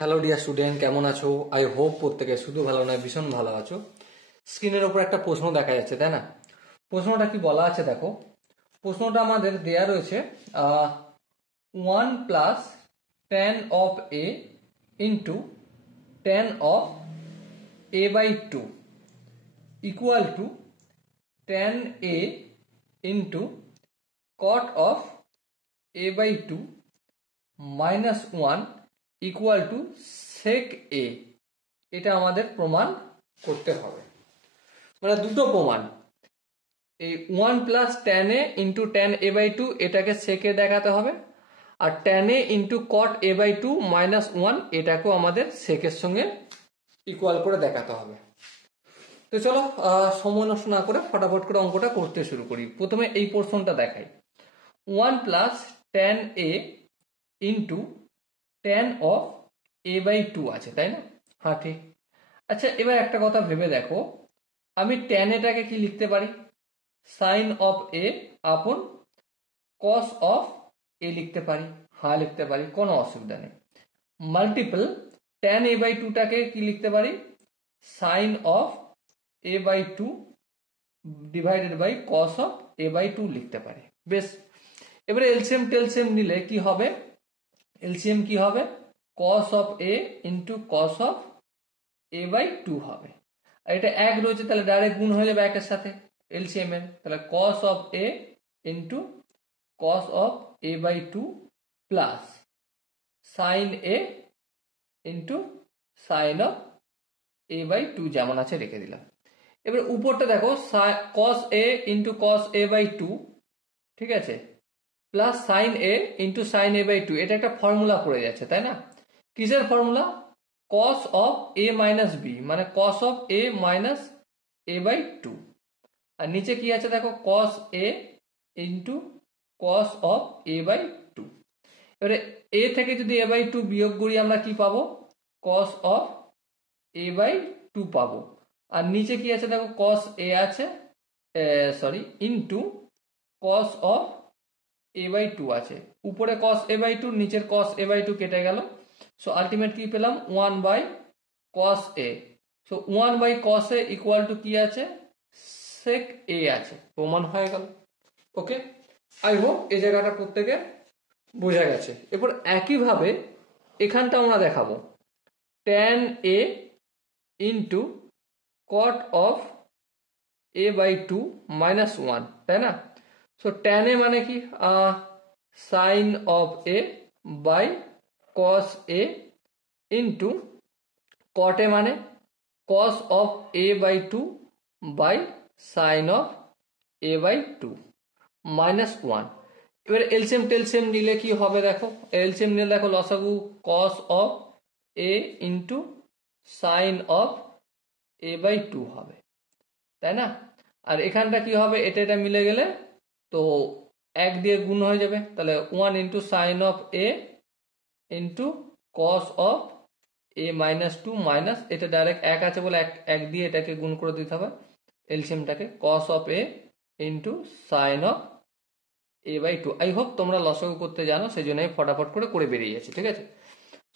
Hello dear student, কেমন আছো? I hope প্রত্যেকে শুধু ভালো নয় ভীষণ ভালো আছো। স্ক্রিনের ওপর একটা প্রশ্ন দেখা যাচ্ছে, তাই না? প্রশ্নটা কি বলা আছে দেখো। প্রশ্নটা আমাদের দেয়া রয়েছে 1 + tan(a) into tan(a/2) equal to tan(a) into cot(a/2) -1 equal to sec(a). এটা আমাদের প্রমাণ করতে হবে। মানে দুটো প্রমাণ, এই 1 + tan(a) ইন্টু tan(a/2) এটাকে সেকে দেখাতে হবে, আর tan(a) ইন্টু cot(a/2) -1 এটাকেও আমাদের সেকের সঙ্গে ইকুয়াল করে দেখাতে হবে। তো চলো সময় নষ্ট না করে ফটাফট করে অঙ্কটা করতে শুরু করি। প্রথমে এই পোর্শনটা দেখাই। 1 + tan(a) ইন্টু tan(a/2) আছে, তাই না? হ্যাঁ, ঠিক। আচ্ছা, এবার একটা কথা ভেবে দেখো, আমি tan এটাকে কি লিখতে পারি? sin(a) আপন cos(a) লিখতে পারি। হ্যাঁ, লিখতে পারি, কোনো অসুবিধা নেই। মাল্টিপল tan(a/2) টাকে কি লিখতে পারি? sin(a/2) ডিভাইডেড বাই cos(a/2) লিখতে পারি। বেশ, এবারে এলসিএম টেলসিএম নিলে কি হবে? এলসিএম কি হবে? cos(a) ইন্টু cos(a/2) হবে। আর এটা এক রয়েছে, তাহলে ডাইরেক্ট গুণ হয়ে যাবে একের সাথে এলসিএম এর। তাহলে cos(a) into cos(a/2) plus sin(a) into sin(a/2) যেমন আছে রেখে দিলাম। এবার উপরটা দেখো, cos(a) ইন্টু cos(a/2), ঠিক আছে, প্লাস sin(a) ইন্টু sin(a/2). এটা একটা ফর্মুলা পড়ে যাচ্ছে, তাই না? কিসের ফর্মুলা? cos(a - b), মানে cos(a - a/2). আর নিচে কি আছে দেখো, cos(a) ইন্টু cos(a/2). এবারে a থেকে যদি a/2 বিয়োগ করি আমরা কি পাবো? cos(a/2) পাবো। আর নিচে কি আছে দেখো, cos(a) আছে, সরি, ইন্টু cos(a/2) আছে। উপরে cos(a/2), নিচের cos(a/2) কেটে গেল। সো আলটিমেট কি পেলাম? 1/cos(a). So 1/cos(a) equal to কি আছে? sec(a) আছে। প্রমাণ হয়ে গেল। ওকে, আই হোপ এই জায়গাটা প্রত্যেকে বোঝা গেছে। এরপর একইভাবে এখানটা আমরা দেখাবো tan(a) ইন্টু cot(a/2) -1, তাই না? সো tan(a) মানে কি? sin(a) by cos(a) into cot(a) মানে cos(a/2) বাই sin(a/2) -1। এবার এলসিএম টেলসিএম নিলে কি হবে দেখো। এলসিএম নিলে দেখো, লসাগু cos(a) ইন্টু sin(a/2) হবে, তাই না? আর এখানটা কি হবে? এটা এটা মিলে গেলে তো 1 দিয়ে গুণ হয়ে যাবে। তাহলে 1 into sin(a) into cos(a-2) minus, এটা ডাইরেক্ট 1 আছে বলে 1 দিয়ে এটাকে গুণ করে দিতে হবে এলসিএমটাকে, cos(a) into sin(a/2). I hope তোমরা লসাগু করতে জানো, সেই জন্য ফটাফট করে বেরিয়ে যাচ্ছে, ঠিক আছে?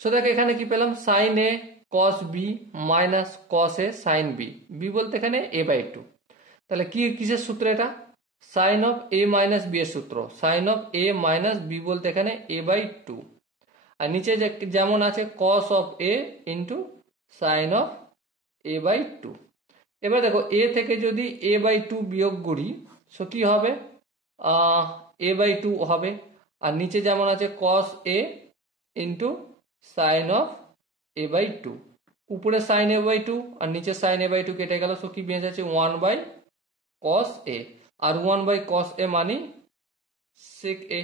সো দেখো এখানে কি পেলাম? sin(a cos b minus cos(a sin b), b বলতে এখানে a/2। তাহলে কি কিসের সূত্র এটা? sin(a - b) এর সূত্র। sin(a - b) বলতে এখানে a/2। আর নিচে যেমন আছে cos(a) ইন্টু sin(a/2). এবার দেখো, a থেকে যদি a/2 বিয়োগ করি, সো কি হবে? a/2 হবে। আর নিচে যেমন আছে cos(a) ইন্টু sin(a/2), উপরে sin(a/2) আর নিচে sin(a/2) কেটে গেল। সো কি বেঁচে আছে? 1/cos(a), আর 1/cos(a) মানে sec(a).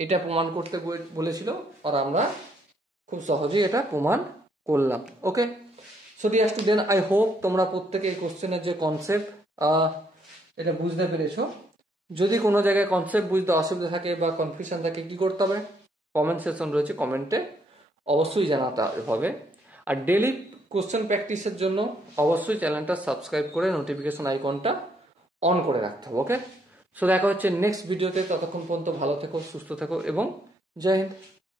এটা প্রমাণ করতে বলেছিল, আর আমরা খুব সহজেই এটা প্রমাণ করলাম। Okay, so dear student, I hope তোমরা প্রত্যেকে এই কোশ্চেনের যে কনসেপ্ট এটা বুঝতে পেরেছো। যদি কোনো জায়গায় কনসেপ্ট বুঝতে অসুবিধা থাকে বা কনফিউশন থাকে, কি করতে হবে? কমেন্ট সেকশন রয়েছে, কমেন্টে অবশ্যই জানাতে হবে। আর ডেইলি কোশ্চেন প্র্যাকটিসের জন্য অবশ্যই চ্যানেলটা সাবস্ক্রাইব করে নোটিফিকেশন আইকনটা অন করে রাখতে হবে। ওকে, সো দেখা হচ্ছে নেক্সট ভিডিওতে। ততক্ষণ পর্যন্ত ভালো থেকো, সুস্থ থেকো এবং জয় হিন্দ।